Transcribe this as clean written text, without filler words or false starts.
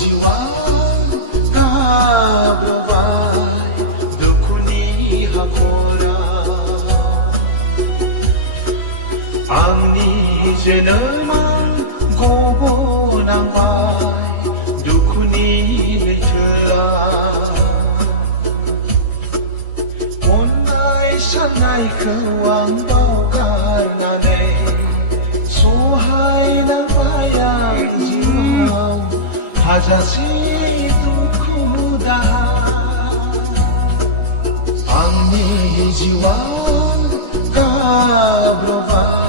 jiwa kabrowai dukuni hakora Angni jenelman gobonangbai dukuni leitela Onai sanai kewang daukarnane Sohai nalbayang jiwa Hajasi duku daha Angni jiwa kabrowai